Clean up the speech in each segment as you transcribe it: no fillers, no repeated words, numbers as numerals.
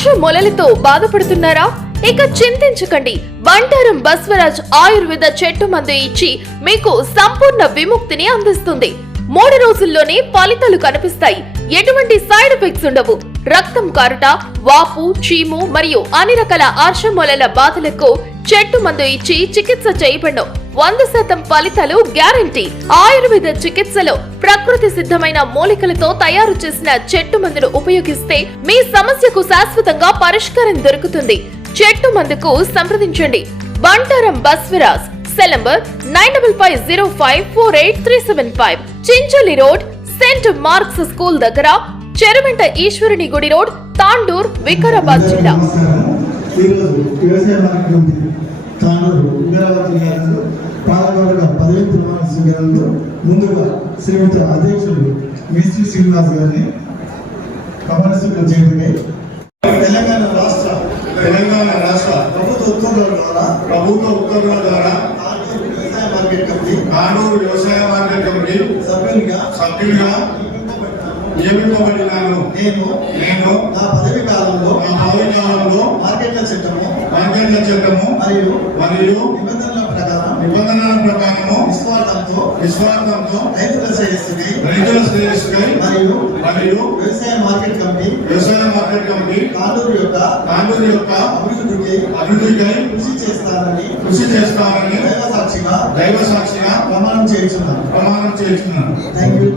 ఆర్ష మొలలతో బాధపడుతున్నారా? ఇక చింతించకండి. బంటారం బస్వరాజ్ ఆయుర్వేద చెట్టు మందు ఇచ్చి మీకు సంపూర్ణ విముక్తిని అందిస్తుంది. 3 రోజుల్లోనే ఫలితాలు కనిపిస్తాయి. ఎటువంటి సైడ్ ఎఫెక్ట్స్ ఉండవు. రక్తం కారుట, వాపు, చీము మరియు అన్ని రకాల ఆర్ష మొలల బాధలకు చెట్టు మందు ఇచ్చి చికిత్స చేయబడను. 100% ఫలితాలు గ్యారంటీ. ఆయుర్వేద చికిత్సలో ప్రకృతి సిద్ధమైన మూలికలతో తయారు చేసిన చెట్టు మందును ఉపయోగిస్తే మీ సమస్యకు శాశ్వతంగా పరిష్కారం దొరుకుతుంది. చెట్టు మందుకు సంప్రదించండి. Bantaram Baswaraj. Cell number 9505483375. Chincholi road, saint Mark's school దగ్గర, చెరువెంట ఈశ్వరుని గుడి రోడ్, తాండూర్, వికారాబాద్ జిల్లా. ముందుగా శ్రీమతి అధ్యక్షుడు మిస్టర్ శ్రీనివాస్ గారిని కమలసుకు చేతులై తెలంగాణ రాష్ట్ర ప్రభుత్వ ఉత్తర్వుల ద్వారా తాండూరు వ్యవసాయ మార్కెట్ కమిటీ సభ్యులుగా నియమింపబడినాను. నేను నా పదవి కాలంలో మార్కెట్ల చట్టము మరియు నిబంధనల ప్రకారము నిస్వార్థంతో రైతుల శ్రేయస్సుకై మరియు వ్యవసాయ మార్కెట్ కమిటీ తాండూరు యొక్క అభివృద్ధికై కృషి చేస్తానని దైవ సాక్షిగా ప్రమాణం చేస్తున్నాను. Thank you.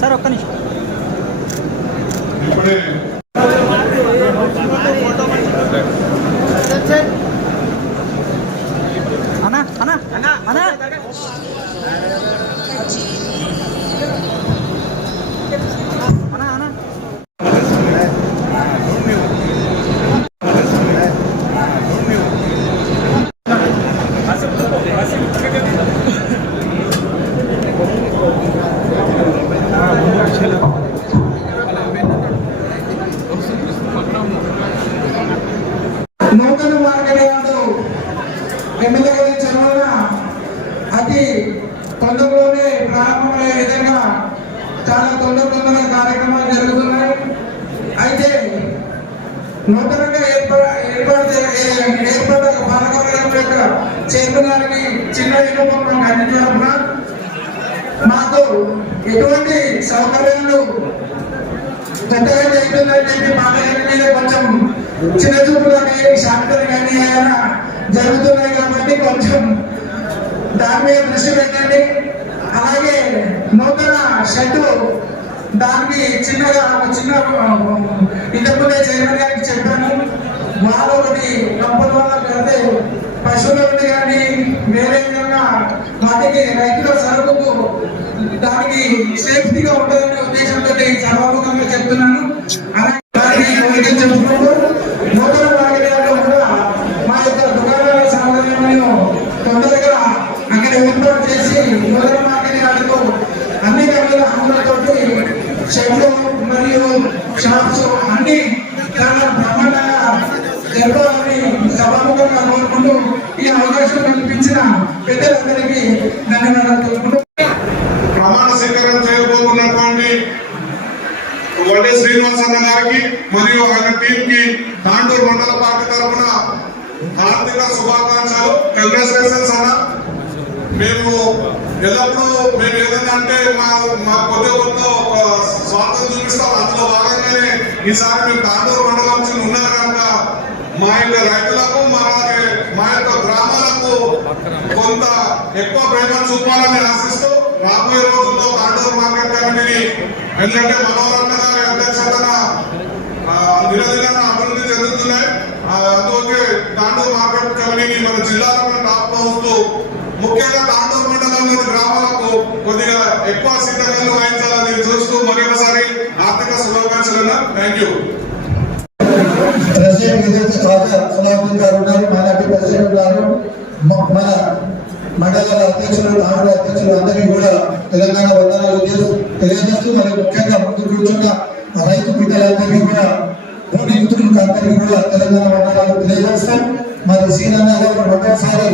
సార్ ఒక్క నిమిషం. అన్నా అన్నా అన్నా నూతన మార్కెట్ యార్డు ఎమ్మెల్యే గారి చొరవన అతి తొందరలోనే ప్రారంభమయ్యే విధంగా చాలా తొందరగా కార్యక్రమాలు జరుగుతున్నాయి. అయితే నూతనంగా ఏర్పడ్డ పాలకవర్గం యొక్క చైర్మన్ గారికి చిన్న విన్నపం అందించడం, మాకు ఎటువంటి సౌకర్యాలు కొత్తగా జరుగుతుందని చెప్పి పాలకవర్గం మీద కొంచెం చిన్న చూపులు కానీ శాంతులు కానీ ఏమైనా జరుగుతున్నాయి కాబట్టి కొంచెం దాని మీద దృష్టి పెట్టండి. అలాగే నూతన షెడ్డు దానికి చిన్నగా చిన్న ఇంతకుముందే చైర్మన్ గారికి చెప్పాను. వాళ్ళు ఒకటి కంపెనీ వాళ్ళకి అంటే పశువుల నుండి కానీ వేరే విధంగా వాటికి రైతుల సరుకుకు దానికి సేఫ్టీగా ఉంటుందనే ఉద్దేశంతో సర్వముఖంగా చెప్తున్నాను. అలాగే చెప్పుకుంటూ నూతన మార్కెట్ కూడా మా యొక్క దుకాణాల సౌకర్యాలను తొందరగా అక్కడ ఏర్పాటు చేసి నూతన మార్కెట్ యార్డుకు అన్ని రకాల హంగులతోటి షెడ్లు మరియు షాప్స్ అన్ని చాలా బ్రహ్మాండంగా జరగాలని సభాముఖంగా కోరుకుంటూ ఈ అవకాశం కల్పించిన పెద్దలందరికీ ధన్యవాదాలు తెలుపుకుంటూ ప్రమాణ స్వీకారం చేయబోతున్నటువంటి వడ్డే శ్రీనివాస్ అన్న గారికి మరియు ఆయన టీం కి తాండూరు మండల పార్టీ తరఫున హార్దిక శుభాకాంక్షలు. కంగ్రాచులేషన్స్ అన్న. మేము ఎల్లప్పుడూ ఏదన్నా అంటే మా కొద్దిగా స్వార్థం చూపిస్తాం. అందులో భాగంగానే ఈసారి మేము తాండూరు మండలం నుంచి ఉన్నారు కనుక మా యొక్క రైతులకు మా యొక్క గ్రామాలకు కొంత ఎక్కువ ప్రేమ చూపాలని ఆశిస్తూ రాబోయే రోజుల్లో తాండూరు మార్కెట్ కమిటీని ఎందుకంటే మనోరత్న గారి అధ్యక్షతన నిరదిన అభివృద్ధి చెందుతున్నాయి. అందుకే తాండూరు మార్కెట్ కమిటీని మన జిల్లాలో టాప్ లో ఉంటూ ముఖ్యంగా తాండూరు మండలంలోని గ్రామాలకు కొద్దిగా ఎక్కువ మన మండలాల అధ్యక్షులు తాండ్ర అధ్యక్షులు అందరికీ కూడా తెలంగాణ వందనాలు తెలియజేస్తూ మరి ముఖ్యంగా ముందు కూర్చున్న రైతు బిడ్డలందరికీ కూడా భూమి మిత్రులకు అందరికీ కూడా తెలంగాణ వందనాలు తెలియజేస్తాం. మరి సీనన్న గారు మొదటిసారి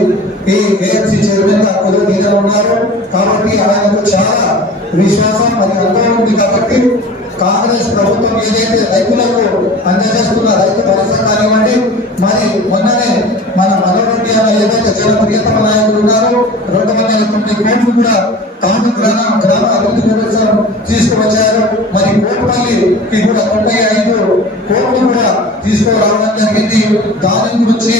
ఈ ఏఎంసీ చైర్మన్ గా కొద్దిగా ఉన్నారు కాబట్టి ఆయనకు చాలా విశ్వాసం మరి అనుభవం ఉంది కాబట్టి కాంగ్రెస్ ప్రభుత్వం ఏదైతే రైతులకు అందజేస్తున్న రైతు భరోసా కానివ్వండి, మరి మొన్ననే మన మనోరెడ్డి అన్న ఏదైతే చాలా ప్రియతమ నాయకులు ఉన్నారో 290 కోట్లు కూడా తాను గ్రామ అభివృద్ధి కోసం తీసుకువచ్చారు. మరి కోట్పల్లికి కూడా 95 కోట్లు కూడా తీసుకురావడం జరిగింది. దాని గురించి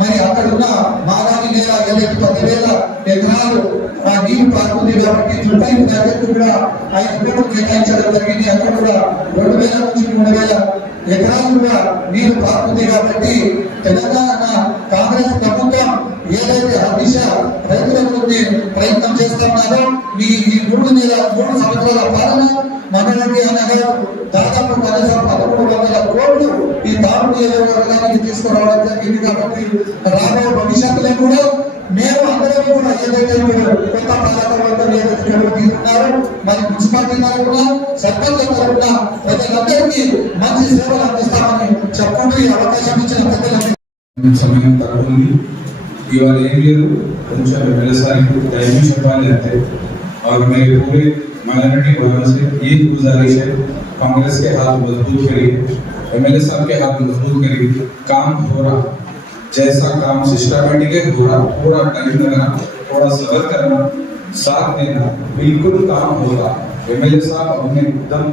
మరి అక్కడ ఉన్న మాగాని నేల ఏదైతే 10,000 ఎకరాలు ఆ నీరు పారుతుంది కాబట్టి చుట్టూ ప్రాజెక్టు కూడా 5 కోట్లు కేటాయించడం జరిగింది. అక్కడ కూడా 2,000 నుంచి 3,000 ఎకరాలు కూడా నీరు పారుతుంది కాబట్టి తెలంగాణ కాంగ్రెస్ ప్రభుత్వం ఏదైతే హర్ష రైతుల గురించి ప్రయత్నం చేస్తున్నారో ఈ 3 సంవత్సరాల పాలన మనోరెడ్డి అన్నగారు దాదాపు కనీసం 1,300 కోట్లు ఈ తాను నియోజకవర్గానికి తీసుకురావడం జరిగింది. కాబట్టి రాబోయే భవిష్యత్తులో కూడా మేము అందరం కూడా ఏదైతే కొత్త పాలకవర్గం ఏదైతే తీసుకున్నారో మరి మున్సిపాలిటీ తరఫున సర్పంచ్ తరఫున ప్రజలందరికీ మంచి సేవలు అందిస్తామని చెప్పుకుంటూ ఈ అవకాశం ఇచ్చిన ప్రజలందరికీ సమయం తక్కువ ఉంది. ఇవాళ ఏం లేదు, కొంచెం వ్యవసాయం దయచేసి చెప్పాలి అంతే. और मेरे पूरे माइनॉरिटी भाइयों से ये गुजारिश है, कांग्रेस के हाथ मजबूत करिए, एमएलए साहब के हाथ मजबूत करिए. काम हो रहा जैसा काम सिस्टमैटिक है हो रहा, थोड़ा टाइम लगना, थोड़ा सब्र करना, साथ देना, बिल्कुल काम होगा. एमएलए साहब अपने एकदम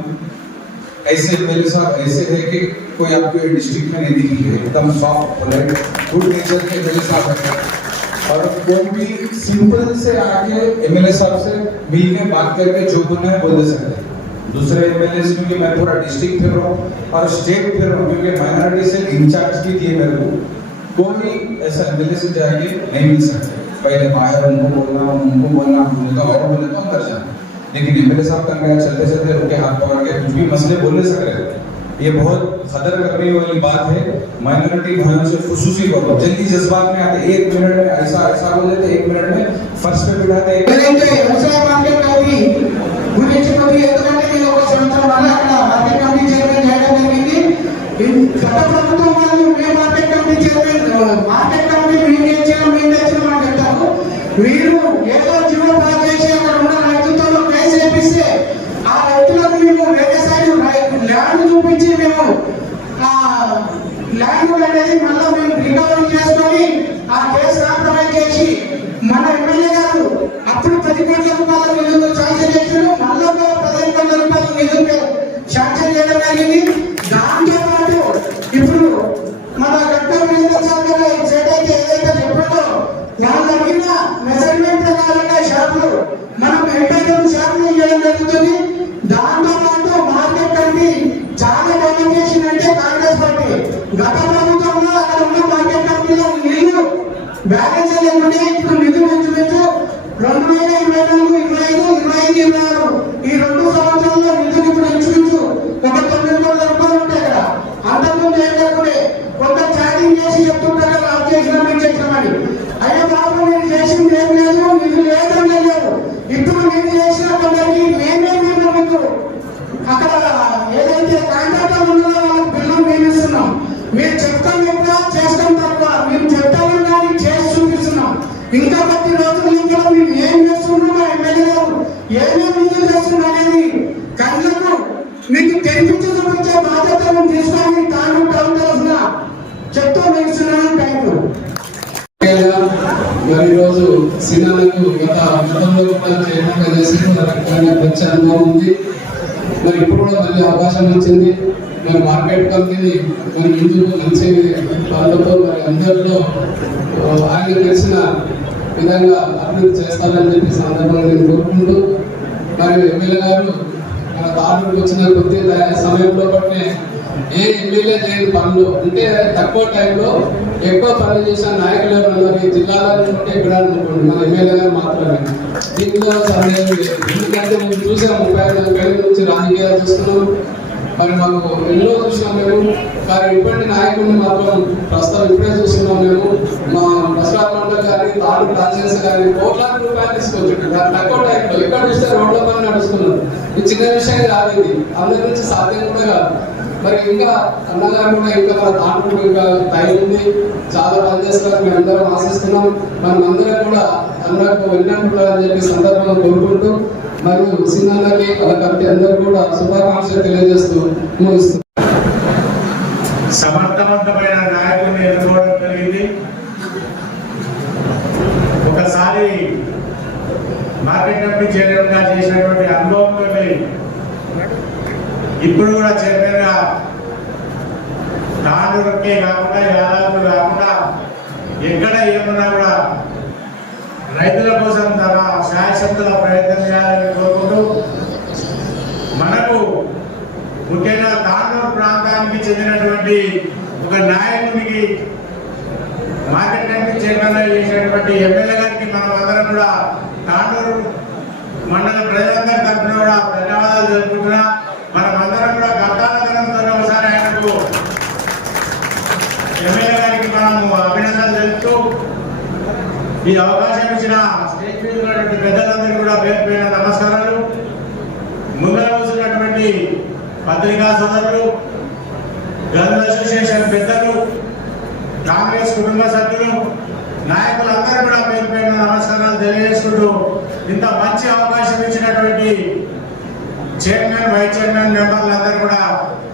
ऐसे एमएलए साहब ऐसे है कि कोई आपको डिस्ट्रिक्ट में नहीं दिखेंगे. एकदम सॉफ्ट पोलाइट गुड नेचर के एमएलए साहब है और कोई भी सिंपल से आके एमएलए साहब से मिल के बात करके जो बोलना है बोल दे सकते हैं. दूसरे एमएलए क्योंकि मैं पूरा डिस्ट्रिक्ट फिर रहा हूँ और स्टेट फिर रहा हूँ क्योंकि माइनॉरिटी से इंचार्ज भी दिए मेरे को. कोई ऐसा एमएलए से जाएंगे नहीं मिल सकते. पहले बाहर उनको बोलना उनका और बोलने तो अंदर जाना, लेकिन एमएलए साहब का मैं चलते चलते उनके हाथ पकड़ के कुछ भी मसले बोल नहीं सक रहे. ये बहुत खतर करने वाली बात है. माइनॉरिटी भाइयों से खुशूसी बोलो, जल्दी जज्बात में आते 1 मिनट में ऐसा बोल देते, 1 मिनट में फर्श पे बिठाते. వ్యవసాయ మార్కెట్ కమిటీ గురించి కొద్దిగా ఎందుకంటే నేను ఒక సంవత్సరం వల్ల అక్కడ మార్కెట్ కమిటీ చైర్మన్ చేయడం జరిగింది. గత ప్రభుత్వం వాళ్ళు మేము మార్కెట్ కమిటీ మేము తెచ్చామని చెప్తారు. వీళ్ళు ఏదో జీవో పాస్ చేసి అక్కడ ఉన్న రైతులతో కేసు చేపిస్తే ఆ రైతులకు మేము వేరే సైడ్ ల్యాండ్ చూపించి మేము ఆ ల్యాండ్ అనేది మళ్ళీ మేము రికవరీ చేసుకొని ఆ కేసు కాంప్రమైజ్ చేసి మన ఎమ్మెల్యే గారు అప్పుడు 10 కోట్ల రూపాయల నిధులు శాంక్షన్ చేశారు. మళ్ళీ 15 కోట్ల రూపాయల నిధులు శాంక్షన్ చేయడం జరిగింది. దాంతో పాటు ఇప్పుడు మన గట్టర్ సెట్ అయితే ఏదైతే చెప్పారో వాళ్ళు అడిగిన మెజర్మెంట్ ప్రకారంగా షాపులు మనం 82 షాపులు ఇవ్వడం జరుగుతుంది. దాంతో పాటు మార్కెట్ కమిటీ చాలా డెవలప్ చేసిందంటే కాంగ్రెస్ పార్టీ. గత ప్రభుత్వంలో అక్కడ ఉన్న మార్కెట్ కమిటీలో నిధులు బ్యాలెన్స్ లేకుంటే ఇప్పుడు నిధులు ఇంచుమించు 2024, 25, 26 ఈ 2 సంవత్సరాల్లో నిధులు ఇప్పుడు ఇంచుమించు ఒక 9 కోట్ల రూపాయలు ఉంటాయి కదా. అంతకుముందు ఏం లేకుంటే కొంత చాటింగ్ చేసి చెప్తుంటారు కదా అది చేసినామని. అయ్యో బాబు నేను చేసింది ఏం లేదు, నిధులు లేదని లేదు. ఇప్పుడు నేను చేసిన కొందరికి మేమే మీకు అక్కడ ఏదైతే కాంట్రాక్టర్ ఉన్నదో వాళ్ళకి బిల్లు మేమిస్తున్నాం. మీరు చెప్తాం ఎక్కువ చేస్తాం తక్కువ, మేము చెప్తాము కానీ చేసి చూపిస్తున్నాం. ఇంకా 10 రోజుల నుంచి మేము ఏం చేస్తున్నామో ఎమ్మెల్యే గారు ఏమేమి నిధులు చేస్తున్నాం అనేది కళ్ళకు మీకు తెరిపించి చూపించే బాధ్యతను తీసుకొని తాను తరఫున చెప్తూ ముగిస్తున్నాను. Thank you. మరి ఈరోజు సినిమాలకు గతంలో కూడా చైర్మన్గా చేసి మంచి అనుభవం ఉంది. మరి ఇప్పుడు కూడా మళ్ళీ అవకాశం వచ్చింది. మరి మార్కెట్ కమిటీని మరి ముందుకు మంచి పనులతో మరి అందరిలో ఆయన తెలిసిన విధంగా అభివృద్ధి చేస్తారని చెప్పి సందర్భంగా నేను కోరుకుంటూ మరి ఎమ్మెల్యే గారు మన తాలూకు వచ్చిన కొద్ది సమయంలో బట్టే ఏ ఎమ్మెల్యే చేయని పనులు అంటే తక్కువ టైంలో ఎక్కువ పనులు చేసిన నాయకులు ఎవరన్నారు ఈ జిల్లాలో ఉంటే ఇక్కడ అనుకోండి మన ఎమ్మెల్యే గారు మాత్రమే. దీనిలో సందేహం లేదు. ఎందుకంటే మేము చూసాం 35 ఏళ్ళ నుంచి రాజకీయాలు చూస్తున్నాం. మరి మాకు ఎన్నో చూసినాం మేము, కానీ ఇప్పటి నాయకుడిని మాత్రం ప్రస్తుతం ఇప్పుడే చూస్తున్నాం మేము. మా బస్టాప్ మండలి కానీ తాడు కాన్షియన్స్ కానీ కోట్లాది రూపాయలు తీసుకొచ్చింది తక్కువ టైంలో. ఎక్కడ చూస్తే రోడ్ల పని నడుస్తున్నారు. ఇది చిన్న విషయం కాదు, ఇది అందరి నుంచి సాధ్యం కూడా కాదు. మరి ఇంకా అన్నగారు కూడా ఇంకా మన దాంట్లో ఇంకా టైం ఉంది, చాలా పనిచేస్తారు, మేము అందరం ఆశిస్తున్నాం. మనం అందరం కూడా అందరికి వెళ్ళినట్లు అని చెప్పి సందర్భంగా కోరుకుంటూ మరియు సినిమాలకి వాళ్ళ కమిటీ అందరూ కూడా శుభాకాంక్షలు తెలియజేస్తూ ముగిస్తున్నాం. సమర్థవంతమైన నాయకుడిని ఎన్నుకోవడం జరిగింది. ఒకసారి మార్కెట్ కమిటీ చైర్మన్ గా చేసినటువంటి అనుభవంతో ఇప్పుడు కూడా చైర్మన్ గా తాండూరుకే కాకుండా యాదాద్రి కాకుండా ఎక్కడ ఏమన్నా కూడా రైతుల కోసం తన శాయశక్తుల ప్రయత్నం చేయాలని కోరుకుంటూ మనకు ముఖ్యంగా తాండూరు ప్రాంతానికి చెందినటువంటి ఒక నాయకుడికి మార్కెట్ కమిటీ చైర్మన్ చేసినటువంటి ఎమ్మెల్యే గారికి మనం అందరం కూడా తాండూరు మండల ప్రజలందరి తరఫున కూడా ధన్యవాదాలు జరుపుకుంటున్నా. మనం అందరం కూడా గతానంతో ఒకసారి ఆయనకు ఎమ్మెల్యే గారికి మనము అభినందనలు తెలుపుతూ ఈ అవకాశం ఇచ్చిన స్టేట్ మీద ఉన్నటువంటి పెద్దలందరూ కూడా పేరు పేరున నమస్కారాలు. ముందర వచ్చినటువంటి పత్రికా సోదరులు, గర్ల్ అసోసియేషన్ పెద్దలు, కాంగ్రెస్ కుటుంబ సభ్యులు, నాయకులందరూ కూడా పేరు పేరున నమస్కారాలు తెలియజేసుకుంటూ ఇంత మంచి అవకాశం ఇచ్చినటువంటి చైర్మన్, వైస్ చైర్మన్, మెంబర్లందరూ కూడా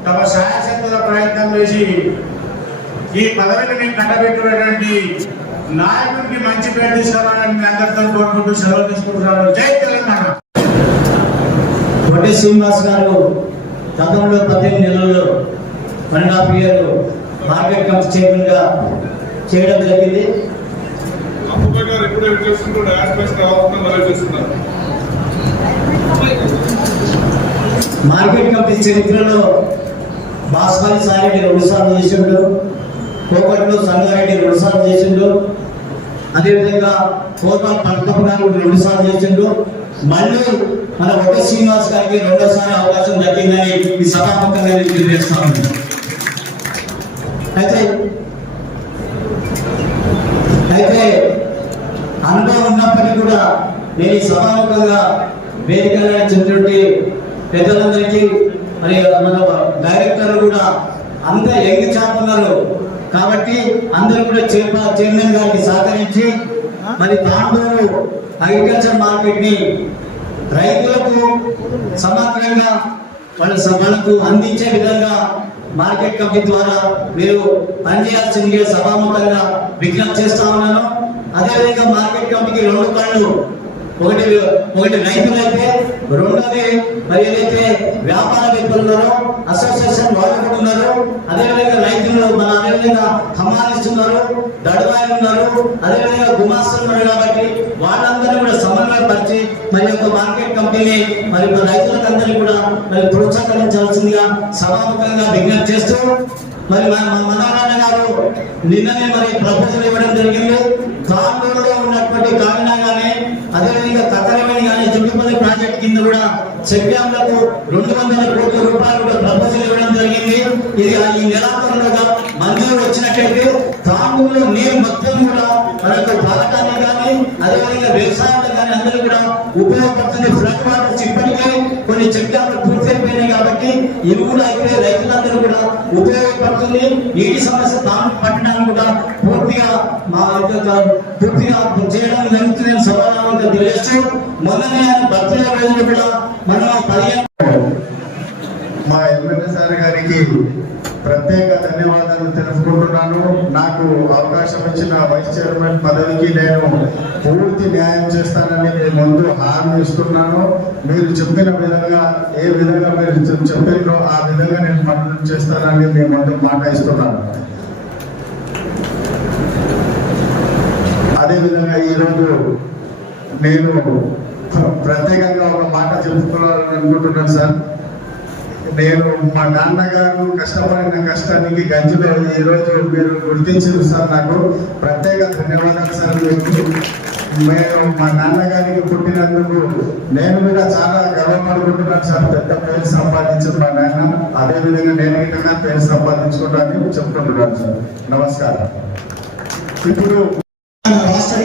తమ శాయశక్తుల ప్రయత్నం చేసి ఈ పదవిని మేము కట్టబెట్టినటువంటి నాయకుడికి మంచి పేరు తీసుకురావాలని మీ అందరితో కోరుకుంటూ సెలవు తీసుకుంటున్నాను. జై తెలంగాణ. కొట్టి శ్రీనివాస్ గారు గతంలో 18 నెలల్లో 1.5 years మార్కెట్ కమిటీ చైర్మన్ గా చేయడం జరిగింది. మార్కెట్ కమిటీ చరిత్రలో బాస్మతి సాయిరెడ్డి 2 సార్లు చేసిండు, కోకట్లో సంగారెడ్డి 2 సార్లు చేసిండు, అదేవిధంగా కోకల్ పట్టపు గారు 2 సార్లు చేసిండు. మళ్ళీ మన కొట్టి శ్రీనివాస్ గారికి 2వ అవకాశం దక్కిందని ఈ సభాముఖంగా తెలియజేస్తా ఉన్నాను. అయితే అనుభవం ఉన్నప్పటికీ కూడా నేను ఈ సభాముఖంగా వేదికగా చెందినటువంటి పెద్దలందరికీ మరి మన డైరెక్టర్లు కూడా అంత యంగ్ చాప్ ఉన్నారు కాబట్టి అందరూ కూడా చైర్మన్ గారికి సహకరించి మరి తాండూరు అగ్రికల్చర్ మార్కెట్ ని రైతులకు సమగ్రంగా వాళ్ళకు అందించే విధంగా మార్కెట్ కమిటీ ద్వారా మీరు పనిచేయాల్సిందిగా సభాముఖంగా విజ్ఞప్తి చేస్తా ఉన్నాను. అదేవిధంగా మార్కెట్ కమిటీకి 2 కళ్ళు, ఒకటి రైతులైతే, రెండోది మరి ఏదైతే వ్యాపారవేత్తలు ఉన్నారో అసోసియేషన్ వాళ్ళు కూడా ఉన్నారు, అదేవిధంగా రైతులు మన అదేవిధంగా హమాలిస్తున్నారు, దడవాయిలు ఉన్నారు, అదేవిధంగా గుమాస్తులు ఉన్నారు. కాబట్టి వాళ్ళందరినీ కూడా సమన్వయపరిచి మరి యొక్క మార్కెట్ కంపెనీ మరి రైతులకు అందరినీ కూడా మరి ప్రోత్సహించాల్సిందిగా సభాముఖంగా విజ్ఞప్తి చేస్తూ మరి మనోహరన్న గారు నిన్ననే మరి ప్రపోజల్ ఇవ్వడం జరిగింది. తాండూరులో ఉన్నటువంటి కాకినా కానీ అదేవిధంగా కత్తరమణి కానీ చుట్టుపక్కల ప్రాజెక్ట్ కింద కూడా చెక్యామ్లకు 200 కోట్ల రూపాయలు కూడా ప్రపోజల్ ఇవ్వడం జరిగింది. ఇది ఈ నెలాఖరులోగా మంజూరు వచ్చినట్లయితే తాండూరులో నీరు మొత్తం కూడా మనకు పాలకాన్ని కానీ అదేవిధంగా వ్యవసాయంలో కానీ అందరూ కూడా ఉపయోగపడుతుంది. ఫ్లడ్ వాటర్స్ ఇప్పటికే కొన్ని చెక్యామ్లు పూర్తయిపోయినాయి కాబట్టి ఇవి కూడా అయితే రైతులందరూ కూడా ఉపయోగపడుతుంది. నీటి సమస్య తాను పట్టడానికి కూడా పూర్తిగా చేయడం జరుగుతుంది. సమాధానంగా తెలియజేస్తూ మొన్ననే బర్త్డే రోజులు కూడా మనం 15 మా ఎమ్మెల్యే సార్ గారికి ప్రత్యేక ధన్యవాదాలు తెలుపుకుంటున్నాను. నాకు అవకాశం ఇచ్చిన వైస్ చైర్మన్ పదవికి నేను పూర్తి న్యాయం చేస్తానని నేను ముందు హామీ ఇస్తున్నాను. మీరు చెప్పిన విధంగా ఏ విధంగా మీరు చెప్పినో ఆ విధంగా నేను పనులు చేస్తానని నేను ముందు మాట ఇస్తున్నాను. అదేవిధంగా ఈరోజు నేను ప్రత్యేకంగా ఒక మాట చెప్పుకోవాలని అనుకుంటున్నాను సార్. నేను మా నాన్నగారు కష్టపడిన కష్టానికి గంజిలో ఈరోజు మీరు గుర్తించారు సార్. నాకు ప్రత్యేక ధన్యవాదాలు సార్. మేము మా నాన్నగారికి పుట్టినందుకు నేను కూడా చాలా గర్వపడుకుంటున్నాను సార్. పెద్ద పేరు సంపాదించిన మా నాన్న, అదేవిధంగా నేను గిట్ట పేరు సంపాదించుకుంటానని చెప్పుకుంటున్నాను సార్. నమస్కారం. ఇప్పుడు రాష్ట్ర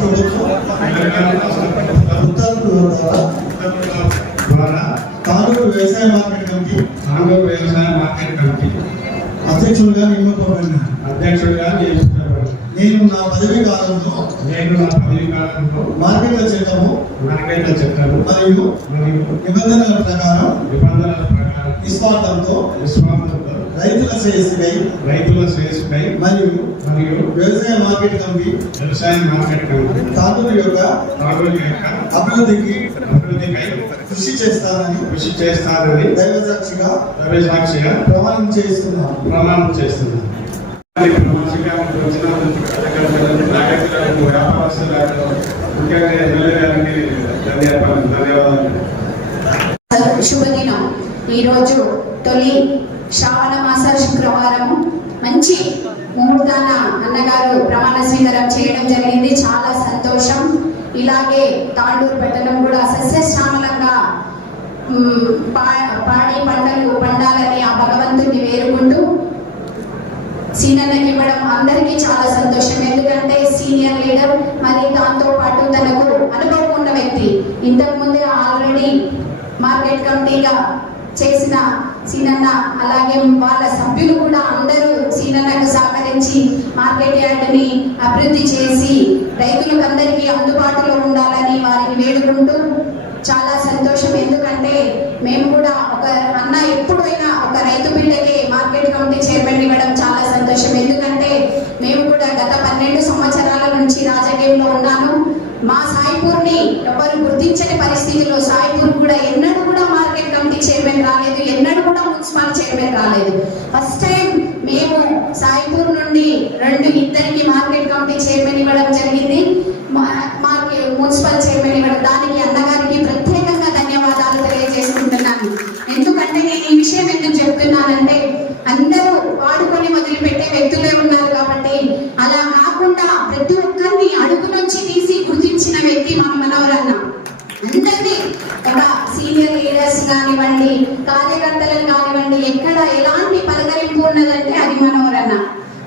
ప్రభుత్వం ద్వారా తాలూరు వ్యవసాయ మార్కెట్ కమిటీ అధ్యక్షుడిగా నియమింపబడిన నేను నా పదవి కాలంలో మార్కెట్ల చట్టము మరియు నిబంధనల ప్రకారం నిస్వార్థంతో రైతుల శ్రేయస్సుకై మరియు వ్యవసాయ మార్కెట్ కమిటీ తాలూరు యొక్క అభివృద్ధికి కృషి చేస్తానని దైవసాక్షిగా ప్రమాణం చేస్తున్నాను. శుభదినం. ఈరోజు తొలి శ్రావణ మాస శుక్రవారం మంచి ముహూర్తాన అన్నగారు ప్రమాణ స్వీకారం చేయడం జరిగింది. చాలా సంతోషం. ఇలాగే తాండూరు పట్టణం కూడా సస్యశ్యామలంగా పాడి పంటలు పండాలని ఆ భగవంతుడిని వేరుకుంటూ సీనన్నకి ఇవ్వడం అందరికీ చాలా సంతోషం. ఎందుకంటే సీనియర్ లీడర్, మరి దాంతో పాటు తనకు అనుభవం ఉన్న వ్యక్తి. ఇంతకుముందే ఆల్రెడీ మార్కెట్ కమిటీగా చేసిన సీనన్న, అలాగే వాళ్ళ సభ్యులు కూడా అందరూ సీనన్నకు సహకరించి మార్కెట్ యార్డ్ని అభివృద్ధి చేసి రైతులకు అందరికీ అందుబాటులో ఉండాలని వారిని వేడుకుంటూ చాలా సంతోషం. ఎందుకంటే మేము కూడా ఒక అన్న ఎప్పుడైనా ఒక రైతు బిడ్డకి మార్కెట్ కమిటీ చైర్మన్ ఇవ్వడం చాలా సంతోషం. ఎందుకంటే మేము కూడా గత 12 సంవత్సరాల నుంచి రాజకీయంలో ఉన్నాను. మా సాయిపూర్ని ఎవరు గుర్తించని పరిస్థితిలో సాయిపూర్ కూడా ఎన్నడూ కూడా మార్కెట్ కమిటీ చైర్మన్ రాలేదు, ఎన్నడూ కూడా మున్సిపల్ చైర్మన్ రాలేదు. ఫస్ట్ టైం మేము సాయిపూర్ నుండి ఇద్దరికి మార్కెట్ కమిటీ చైర్మన్ ఇవ్వడం జరిగింది, మున్సిపల్ చైర్మన్ ఇవ్వడం. దానికి అన్నగారికి ప్రత్యేకంగా ధన్యవాదాలు తెలియజేసుకుంటున్నాను. ఎందుకంటే నేను ఈ విషయం ఎందుకు చెప్తున్నానంటే అందరూ వాడుకొని వదిలిపెట్టే వ్యక్తులే ఉన్నారు కాబట్టి అలా కాకుండా ప్రతి ఒక్కరిని అడుగు నుంచి తీసి గుర్తించిన వ్యక్తి మన మనోరన్న. అందరినీ ఒక సీనియర్ లీడర్స్ కానివ్వండి, కార్యకర్తలను కానివ్వండి, ఎక్కడ ఎలాంటి పలకరింపు ఉన్నదంటే అది మనోరన్న.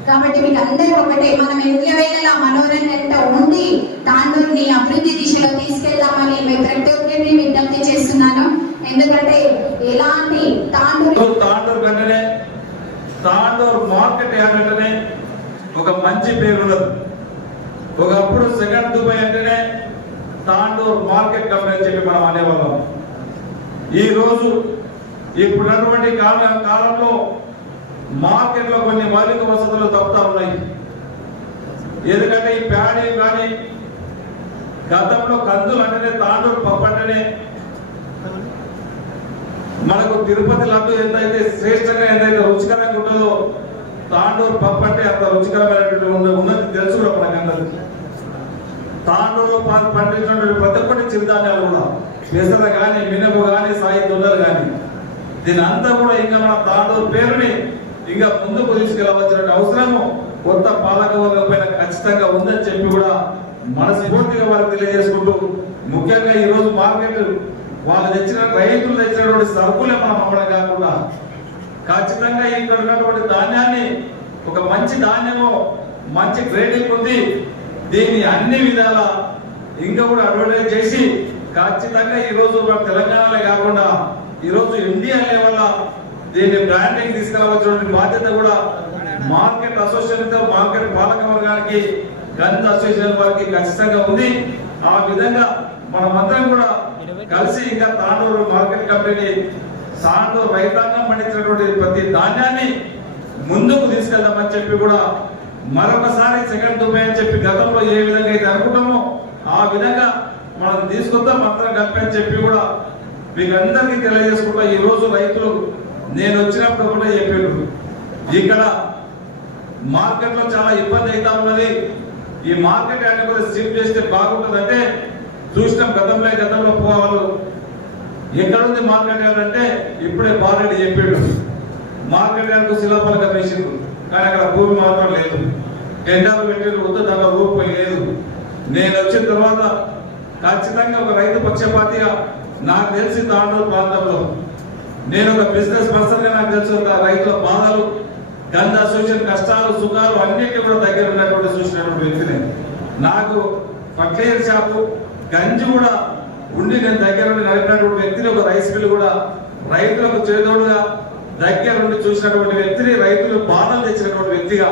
కాబట్టి మీకు అందరూ ఒకటే, మనం ఎల్లవేళలా మనోరన్న ఉండి తాండూరుని అభివృద్ధి దిశలో తీసుకెళ్దామని ప్రతి ఒక్కరిని విజ్ఞప్తి చేస్తున్నాను. ఎందుకంటే ఎలాంటి తాండూరు కంటేనే తాండూరు మార్కెట్ యార్డ్ అంటేనే ఒక మంచి పేరు ఉన్నది. ఒకప్పుడు సెకండ్ దుబాయ్ అంటేనే తాండూరు మార్కెట్ కమిటీ అని చెప్పి మనం అనేవాళ్ళం. ఈ రోజు ఇప్పుడున్నటువంటి కాలంలో మార్కెట్లో కొన్ని మౌలిక వసతులు తప్పుతా ఉన్నాయి. ఎందుకంటే ఈ ప్యాడీ కానీ గతంలో కందులు అంటేనే తాండూరు పప్పు అంటేనే మనకు తిరుపతి లడ్డు ఎంతైతే శ్రేష్టంగా ఎంతైతే రుచికరంగా ఉంటుందో తాండూరు పప్పు అంటే అంత రుచికరమైనటువంటి ఉన్నది తెలుసు కూడా మనకందరికి. తాండూరులో పండించినటువంటి ప్రతి ఒక్కటి చిరుధాన్యాలు కూడా పెసర కానీ, మినప కానీ, సాయి దొండలు కానీ, దీని అంతా కూడా ఇంకా మన తాండూరు పేరుని ఇంకా ముందుకు తీసుకెళ్ళవలసిన అవసరము కొత్త పాలకవర్గం పైన ఖచ్చితంగా ఉందని చెప్పి కూడా మనస్ఫూర్తిగా వారికి తెలియజేసుకుంటూ, ముఖ్యంగా ఈ రోజు మార్కెట్ వాళ్ళు తెచ్చిన రైతులు తెచ్చినటువంటి సరుకులే మనం అమ్మడం కాకుండా ఖచ్చితంగా ఇక్కడ ఉన్నటువంటి ధాన్యాన్ని ఒక మంచి ధాన్యము మంచి గ్రేడింగ్ ఉంది, దీన్ని అన్ని విధాల ఇంకా కూడా అడ్వర్టైజ్ చేసి ఖచ్చితంగా ఈ రోజు తెలంగాణలో కాకుండా ఈ రోజు ఇండియా లెవెల్ దీన్ని బ్రాండింగ్ తీసుకురావాల్సిన బాధ్యత కూడా మార్కెట్ అసోసియేషన్ తో మార్కెట్ పాలక వర్గానికి గంధ అసోసియేషన్ వారికి ఖచ్చితంగా ఉంది. ఆ విధంగా మనమందరం కూడా కలిసి ఇంకా తాండూరు మార్కెట్ కమిటీని తాండూరు రైతాంగం పండించినటువంటి ప్రతి ధాన్యాన్ని ముందుకు తీసుకెళ్దామని చెప్పి కూడా మరొకసారి సెకండ్ దుబాయ్ అని చెప్పి గతంలో ఏ విధంగా అయితే అనుకుంటామో ఆ విధంగా మనం తీసుకొద్దాం అందరం కలిపి అని చెప్పి కూడా మీకు అందరికీ తెలియజేసుకుంటా. ఈ రోజు రైతులు నేను వచ్చినప్పుడు కూడా చెప్పారు, ఇక్కడ మార్కెట్ లో చాలా ఇబ్బంది అవుతా ఉన్నది, ఈ మార్కెట్ యార్డ్ కూడా షిఫ్ట్ చేస్తే బాగుంటుందంటే చూసినాం. గతంలో పోవాలి ఎక్కడుంది మార్కెట్ యార్డ్ అంటే ఇప్పుడే బారెడ్డి చెప్పాడు, మార్కెట్ యార్డ్ శిలాపలక వేసిండు కానీ అక్కడ భూమి మాత్రం లేదు, టెండర్లు పెట్టారు, దాంట్లో రూపాయి లేదు. నేను వచ్చిన తర్వాత ఖచ్చితంగా ఒక రైతు పక్షపాతిగా నాకు తెలిసి తాండూరు ప్రాంతంలో నేను ఒక బిజినెస్ పర్సన్ గా నాకు తెలుసు రైతుల బాధలు, గంధ అసోసియేషన్ కష్టాలు, సుఖాలు అన్నింటినీ కూడా దగ్గర ఉన్నటువంటి చూసినటువంటి వ్యక్తిని. నాకు ఫర్టిలైజర్ షాపు, గంజి కూడా ఉండి నేను దగ్గర ఉండి నడిపినటువంటి వ్యక్తిని, ఒక రైస్ మిల్ కూడా రైతులకు చేదోడుగా దగ్గర ఉండి చూసినటువంటి వ్యక్తిని, రైతులు బాధలు తెచ్చినటువంటి వ్యక్తిగా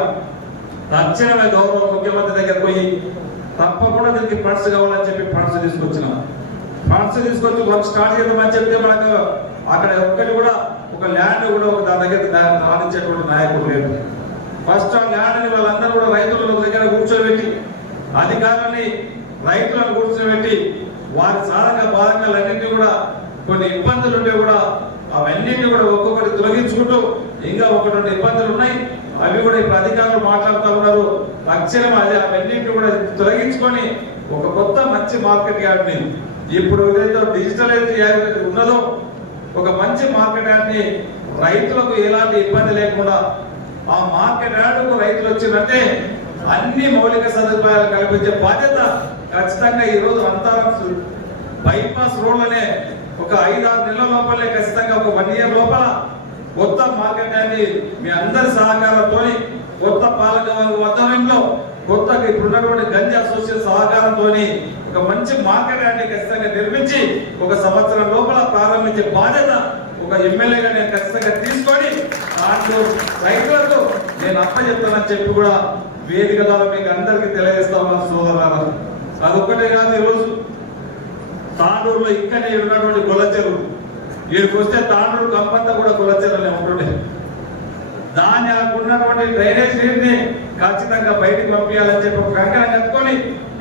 తక్షణమే గౌరవ ముఖ్యమంత్రి దగ్గర పోయి తప్పకుండా దీనికి ఫండ్స్ కావాలని చెప్పి ఫండ్స్ తీసుకొచ్చినాం. ఫండ్స్ తీసుకొచ్చి వర్క్ స్టార్ట్ చేద్దామని చెప్తే మనకు అక్కడ ఒక్కటి కూడా ఒక ల్యాండ్ కూడా ఒక దాని దగ్గర రాణించేటువంటి నాయకుడు లేదు. ఫస్ట్ ఆ ల్యాండ్ని వాళ్ళందరూ కూడా రైతుల దగ్గర కూర్చోబెట్టి, అధికారులని రైతులను కూర్చోబెట్టి వారి సాధక బాధకాలన్నింటినీ కూడా కొన్ని ఇబ్బందులు ఉంటే కూడా అవన్నింటినీ కూడా ఒక్కొక్కటి తొలగించుకుంటూ ఇంకా ఒకటి రెండు ఇబ్బందులు ఉన్నాయి, అవి కూడా ఇప్పుడు అధికారులు మాట్లాడుతూ ఉన్నారు. తక్షణం అదే అవన్నింటినీ కూడా తొలగించుకొని ఒక కొత్త మంచి మార్కెట్ యార్డ్ని ఇప్పుడు ఏదైతే డిజిటలైజ్ ఉన్నదో ఒక మంచి మార్కెట్ యార్డ్ని రైతులకు ఎలాంటి ఇబ్బంది లేకుండా ఆ మార్కెట్ యార్డుకు రైతులు వచ్చిందంటే అన్ని మౌలిక సదుపాయాలు కల్పించే బాధ్యత ఖచ్చితంగా ఈ రోజు అంతా బైపాస్ రోడ్లనే ఒక 5-6 నెలల లోపలే ఖచ్చితంగా ఒక 1 year లోపల కొత్త మార్కెట్ యార్డ్ని మీ అందరి సహకారంతో, కొత్త పాలక ఆధ్వర్యంలో, కొత్త ఇప్పుడున్నటువంటి గంజి అసోసియేషన్ సహకారంతో ఒక మంచి మార్కెట్ యార్డ్ని ఖచ్చితంగా నిర్మించి 1 సంవత్సరం లోపల ప్రారంభించే బాధ్యత ఒక ఎమ్మెల్యేగా నేను ఖచ్చితంగా తీసుకొని రైతులకు నేను అప్పచెప్తానని చెప్పి కూడా వేదిక ద్వారా మీకు అందరికీ తెలియజేస్తా ఉన్నాను సోదరులారా. అదొక్కటే కాదు, ఈరోజు తాండూరులో ఇక్కడే ఉన్నటువంటి గొల్లచెరువు, వీడికి వస్తే తాండూరు కంపంతా కూడా గొల్లచెరువులే ఉంటుండే. దాన్ని ఉన్నటువంటి డ్రైనేజ్ నీటిని ఖచ్చితంగా బయటికి పంపించాలని చెప్పి ఒక కంకణం కట్టుకొని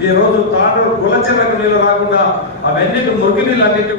ఈ రోజు తాండూరు గొల్లచెరువులకు నీళ్లు రాకుండా అవన్నీ మురికి నీళ్ళు అన్నింటి